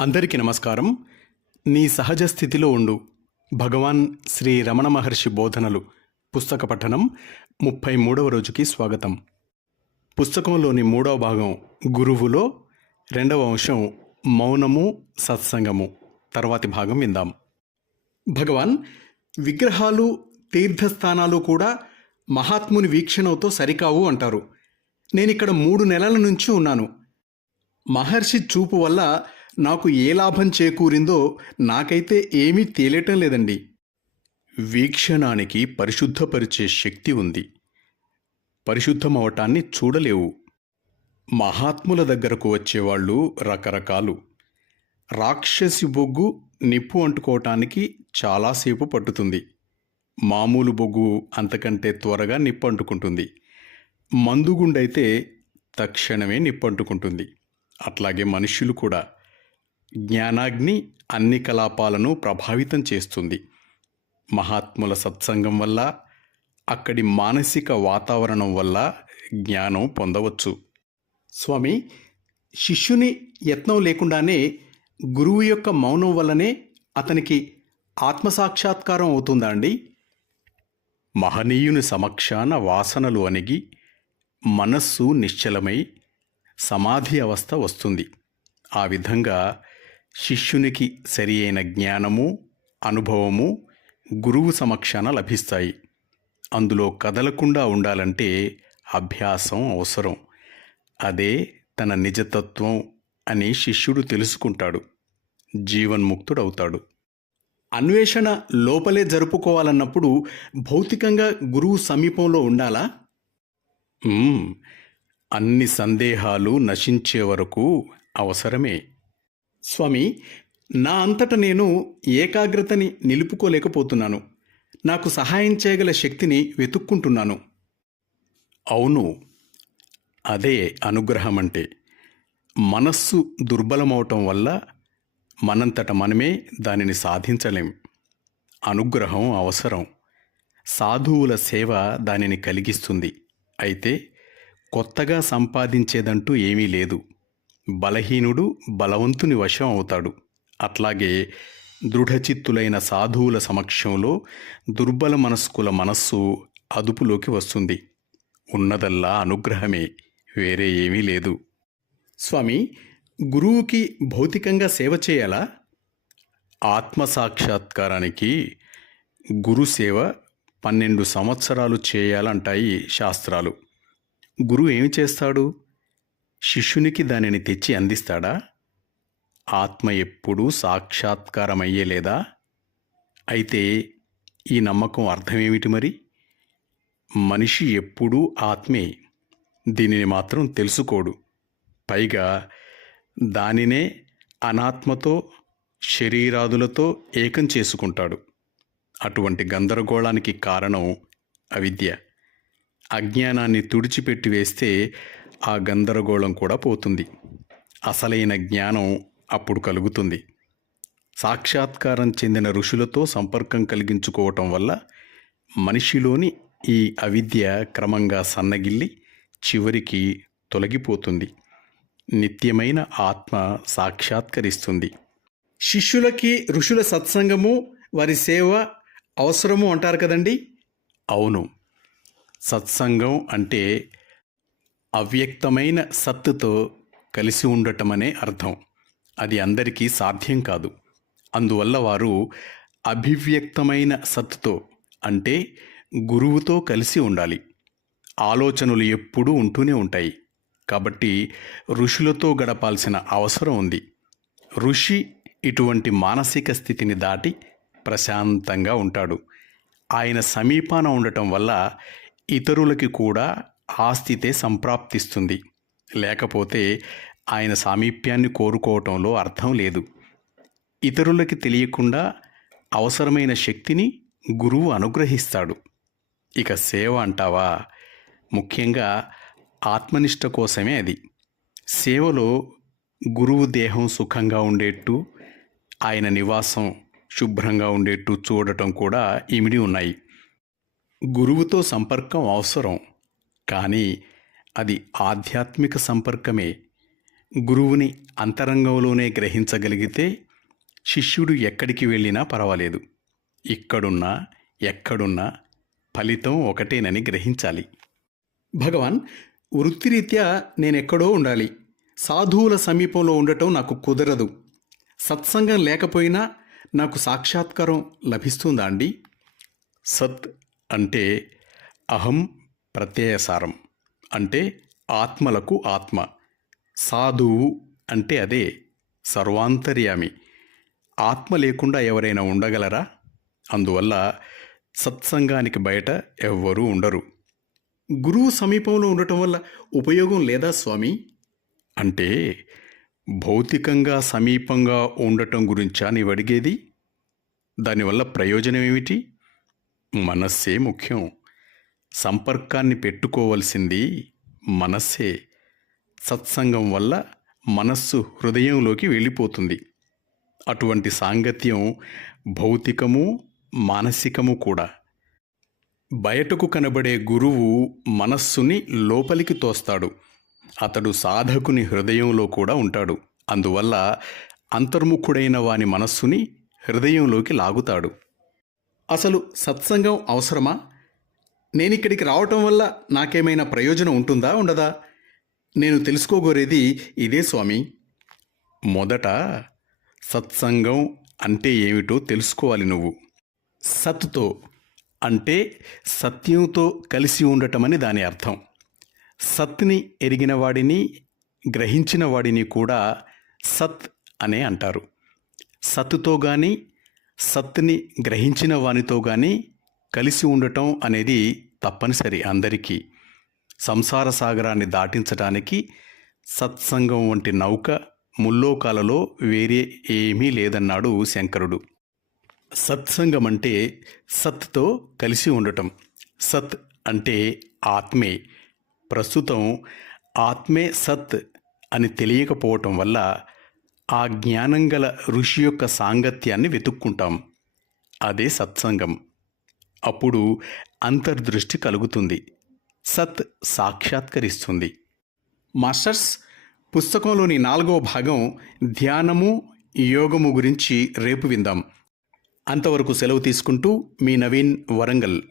అందరికీ నమస్కారం. నీ సహజ స్థితిలో ఉండు. భగవాన్ శ్రీ రమణ మహర్షి బోధనలు. పుస్తక పఠనం ముప్పై మూడవ రోజుకి స్వాగతం. పుస్తకంలోని మూడవ భాగం గురువులో రెండవ అంశం మౌనము సత్సంగము. తర్వాతి భాగం విందాం. భగవాన్ విగ్రహాలు తీర్థస్థానాలు కూడా మహాత్ముని వీక్షణతో సరికావు అంటారు. నేనిక్కడ మూడు నెలల నుంచి ఉన్నాను. మహర్షి చూపు వల్ల నాకు ఏ లాభం చేకూరిందో నాకైతే ఏమీ తేలేటం లేదండి. వీక్షణానికి పరిశుద్ధపరిచే శక్తి ఉంది. పరిశుద్ధమవటాన్ని చూడలేవు. మహాత్ముల దగ్గరకు వచ్చేవాళ్ళు రకరకాలు. రాక్షసి బొగ్గు నిప్పు అంటుకోవటానికి చాలాసేపు పట్టుతుంది. మామూలు బొగ్గు అంతకంటే త్వరగా నిప్పు అంటుకుంటుంది. మందుగుండైతే తక్షణమే నిప్పంటుకుంటుంది అట్లాగే మనుష్యులు కూడా. జ్ఞానాగ్ని అన్ని కలాపాలను ప్రభావితం చేస్తుంది. మహాత్ముల సత్సంగం వల్ల అక్కడి మానసిక వాతావరణం వల్ల జ్ఞానం పొందవచ్చు. స్వామి శిష్యుని యత్నం లేకుండానే గురువు యొక్క మౌనం వల్లనే అతనికి ఆత్మసాక్షాత్కారం అవుతుందా అండి? మహనీయుని సమక్షాన వాసనలు అణిగి మనస్సు నిశ్చలమై సమాధి అవస్థ వస్తుంది. ఆ విధంగా శిష్యునికి సరియైన జ్ఞానము అనుభవము గురువు సమక్షాన లభిస్తాయి. అందులో కదలకుండా ఉండాలంటే అభ్యాసం అవసరం. అదే తన నిజతత్వం అని శిష్యుడు తెలుసుకుంటాడు. జీవన్ముక్తుడవుతాడు. అన్వేషణ లోపలే జరుపుకోవాలన్నప్పుడు భౌతికంగా గురువు సమీపంలో ఉండాలా? అన్ని సందేహాలు నశించే వరకు అవసరమే. స్వామి నా అంతట నేను ఏకాగ్రతని నిలుపుకోలేకపోతున్నాను. నాకు సహాయం చేయగల శక్తిని వెతుక్కుంటున్నాను. అవును అదే అనుగ్రహం అంటే మనస్సు దుర్బలమవటం వల్ల మనంతట మనమే దానిని సాధించలేం. అనుగ్రహం అవసరం. సాధువుల సేవ దానిని కలిగిస్తుంది. అయితే కొత్తగా సంపాదించేదంటూ ఏమీ లేదు. బలహీనుడు బలవంతుని వశం అవుతాడు. అట్లాగే దృఢచిత్తులైన సాధువుల సమక్షంలో దుర్బల మనస్కుల మనస్సు అదుపులోకి వస్తుంది. ఉన్నదల్లా అనుగ్రహమే వేరే ఏమీ లేదు. స్వామి గురువుకి భౌతికంగా సేవ చేయాలా? ఆత్మసాక్షాత్కారానికి గురుసేవ పన్నెండు సంవత్సరాలు చేయాలంటాయి శాస్త్రాలు. గురువు ఏమి చేస్తాడు? శిష్యునికి దానిని తెచ్చి అందిస్తాడా? ఆత్మ ఎప్పుడూ సాక్షాత్కారమయ్యేలేదా అయితే ఈ నమ్మకం అర్థమేమిటి మరి? మనిషి ఎప్పుడూ ఆత్మే దీనిని మాత్రం తెలుసుకోడు. పైగా దానినే అనాత్మతో శరీరాదులతో ఏకం చేసుకుంటాడు. అటువంటి గందరగోళానికి కారణం అవిద్య. అజ్ఞానాన్ని తుడిచిపెట్టి వేస్తే ఆ గందరగోళం కూడా పోతుంది. అసలైన జ్ఞానం అప్పుడు కలుగుతుంది. సాక్షాత్కారం చెందిన ఋషులతో సంపర్కం కలిగించుకోవటం వల్ల మనిషిలోని ఈ అవిద్య క్రమంగా సన్నగిల్లి చివరికి తొలగిపోతుంది. నిత్యమైన ఆత్మ సాక్షాత్కరిస్తుంది. శిష్యులకి ఋషుల సత్సంగము వారి సేవ అవసరము అంటారు కదండి? అవును. సత్సంగం అంటే అవ్యక్తమైన సత్తుతో కలిసి ఉండటమనే అర్థం. అది అందరికీ సాధ్యం కాదు. అందువల్ల వారు అభివ్యక్తమైన సత్తుతో అంటే గురువుతో కలిసి ఉండాలి. ఆలోచనలు ఎప్పుడూ ఉంటూనే ఉంటాయి. కాబట్టి ఋషులతో గడపాల్సిన అవసరం ఉంది. ఋషి ఇటువంటి మానసిక స్థితిని దాటి ప్రశాంతంగా ఉంటాడు. ఆయన సమీపాన ఉండటం వల్ల ఇతరులకి కూడా ఆస్థితే సంప్రాప్తిస్తుంది. లేకపోతే ఆయన సామీప్యాన్ని కోరుకోవటంలో అర్థం లేదు. ఇతరులకి తెలియకుండా అవసరమైన శక్తిని గురువు అనుగ్రహిస్తాడు. ఇక సేవ అంటావా? ముఖ్యంగా ఆత్మనిష్ట కోసమే అది. సేవలో గురువు దేహం సుఖంగా ఉండేట్టు ఆయన నివాసం శుభ్రంగా ఉండేట్టు చూడటం కూడా ఇమిడి ఉన్నాయి. గురువుతో సంపర్కం అవసరం. కానీ అది ఆధ్యాత్మిక సంపర్కమే. గురువుని అంతరంగంలోనే గ్రహించగలిగితే శిష్యుడు ఎక్కడికి వెళ్ళినా పర్వాలేదు. ఇక్కడున్నా ఎక్కడున్నా ఫలితం ఒకటేనని గ్రహించాలి. భగవాన్ వృత్తిరీత్యా నేనెక్కడో ఉండాలి. సాధువుల సమీపంలో ఉండటం నాకు కుదరదు. సత్సంగం లేకపోయినా నాకు సాక్షాత్కారం లభిస్తుందా అండి? సత్ అంటే అహం ప్రత్యయసారం. అంటే ఆత్మలకు ఆత్మ. సాధువు అంటే అదే సర్వాంతర్యామి. ఆత్మ లేకుండా ఎవరైనా ఉండగలరా? అందువల్ల సత్సంగానికి బయట ఎవ్వరూ ఉండరు. గురువు సమీపంలో ఉండటం వల్ల ఉపయోగం లేదా స్వామి? అంటే భౌతికంగా సమీపంగా ఉండటం గురించా నీవు అడిగేది దానివల్ల ప్రయోజనం ఏమిటి మనస్సే ముఖ్యం. సంపర్కాన్ని పెట్టుకోవలసింది మనస్సే. సత్సంగం వల్ల మనస్సు హృదయంలోకి వెళ్ళిపోతుంది. అటువంటి సాంగత్యం భౌతికము మానసికము కూడా. బయటకు కనబడే గురువు మనస్సుని లోపలికి తోస్తాడు. అతడు సాధకుని హృదయంలో కూడా ఉంటాడు. అందువల్ల అంతర్ముఖుడైన వాని మనస్సుని హృదయంలోకి లాగుతాడు. అసలు సత్సంగం అవసరమా? నేను ఇక్కడికి రావటం వల్ల నాకేమైనా ప్రయోజనం ఉంటుందా ఉండదా? నేను తెలుసుకోగోరేది ఇదే స్వామి. మొదట సత్సంగం అంటే ఏమిటో తెలుసుకోవాలి నువ్వు. సత్తో అంటే సత్యంతో కలిసి ఉండటమని దాని అర్థం. సత్ని ఎరిగిన వాడిని గ్రహించిన వాడిని కూడా సత్ అనే అంటారు. సత్తుతో కానీ సత్ని గ్రహించిన వానితో కానీ కలిసి ఉండటం అనేది తప్పనిసరి అందరికీ. సంసార సాగరాన్ని దాటించడానికి సత్సంగం వంటి నౌక ముల్లోకాలలో వేరే ఏమీ లేదన్నాడు శంకరుడు. సత్సంగం అంటే సత్తో కలిసి ఉండటం. సత్ అంటే ఆత్మే. ప్రస్తుతం ఆత్మే సత్ అని తెలియకపోవటం వల్ల ఆ జ్ఞానం గల ఋషి యొక్క సాంగత్యాన్ని వెతుక్కుంటాం. అదే సత్సంగం. అప్పుడు అంతర్దృష్టి కలుగుతుంది. సత్ సాక్షాత్కరిస్తుంది. మాస్టర్స్ పుస్తకంలోని నాలుగవ భాగం ధ్యానము యోగము గురించి రేపు విందాం. అంతవరకు సెలవు తీసుకుంటూ మీ నవీన్ వరంగల్.